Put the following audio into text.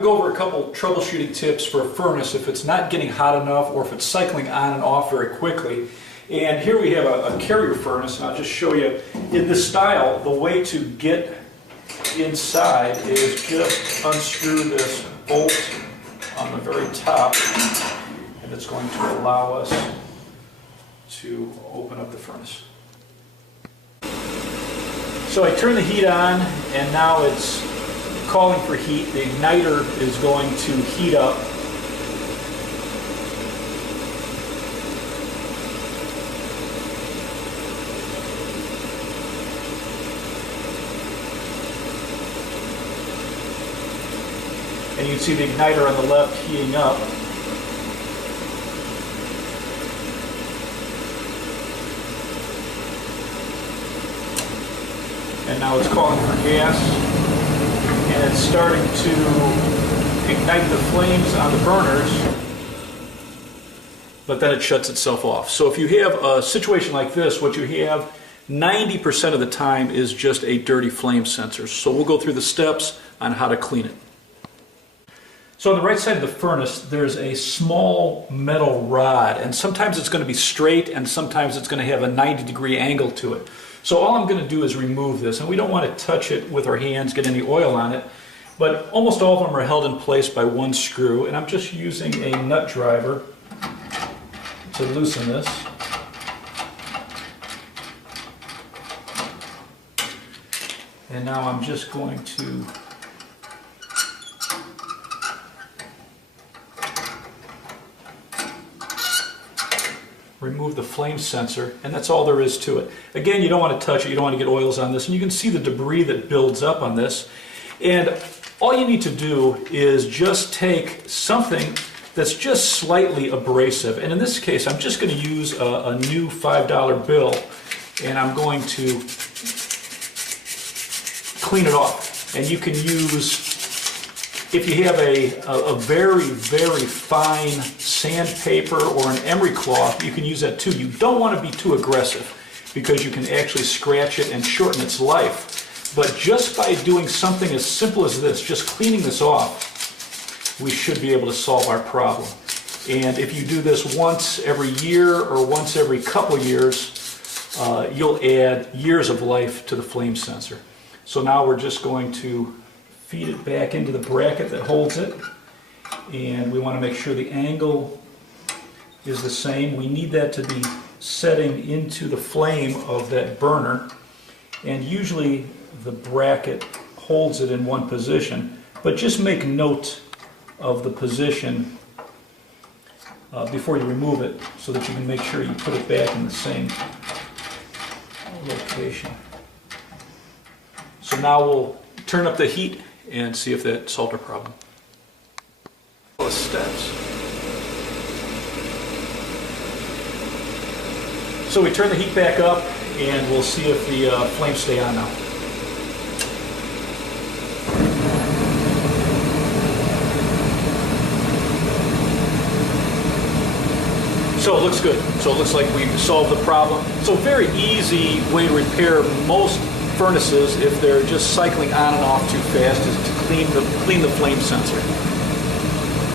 Go over a couple troubleshooting tips for a furnace if it's not getting hot enough or if it's cycling on and off very quickly. And here we have a carrier furnace, and I'll just show you in this style. The way to get inside is just unscrew this bolt on the very top, and it's going to allow us to open up the furnace. So I turn the heat on, and now it's calling for heat. The igniter is going to heat up. And you can see the igniter on the left heating up. And now it's calling for gas. And it's starting to ignite the flames on the burners, but then it shuts itself off. So if you have a situation like this, what you have 90% of the time is just a dirty flame sensor. So we'll go through the steps on how to clean it. So on the right side of the furnace, there's a small metal rod, and sometimes it's going to be straight and sometimes it's going to have a 90-degree angle to it. So all I'm going to do is remove this, and we don't want to touch it with our hands, get any oil on it, but almost all of them are held in place by one screw, and I'm just using a nut driver to loosen this. And now I'm just going to remove the flame sensor, and that's all there is to it. Again, you don't want to touch it, you don't want to get oils on this, and you can see the debris that builds up on this. And all you need to do is just take something that's just slightly abrasive, and in this case I'm just going to use a new $5 bill, and I'm going to clean it off. And you can use, if you have a very, very fine sandpaper or an emery cloth, you can use that too. You don't want to be too aggressive because you can actually scratch it and shorten its life. But just by doing something as simple as this, just cleaning this off, we should be able to solve our problem. And if you do this once every year or once every couple years, you'll add years of life to the flame sensor. So now we're just going to feed it back into the bracket that holds it, and we want to make sure the angle is the same. We need that to be setting into the flame of that burner, and usually the bracket holds it in one position, but just make note of the position before you remove it so that you can make sure you put it back in the same location. So now we'll turn up the heat and see if that solved our problem. Steps. So we turn the heat back up, and we'll see if the flames stay on now. So it looks good. So it looks like we've solved the problem. So very easy way to repair most furnaces if they're just cycling on and off too fast is to clean the flame sensor.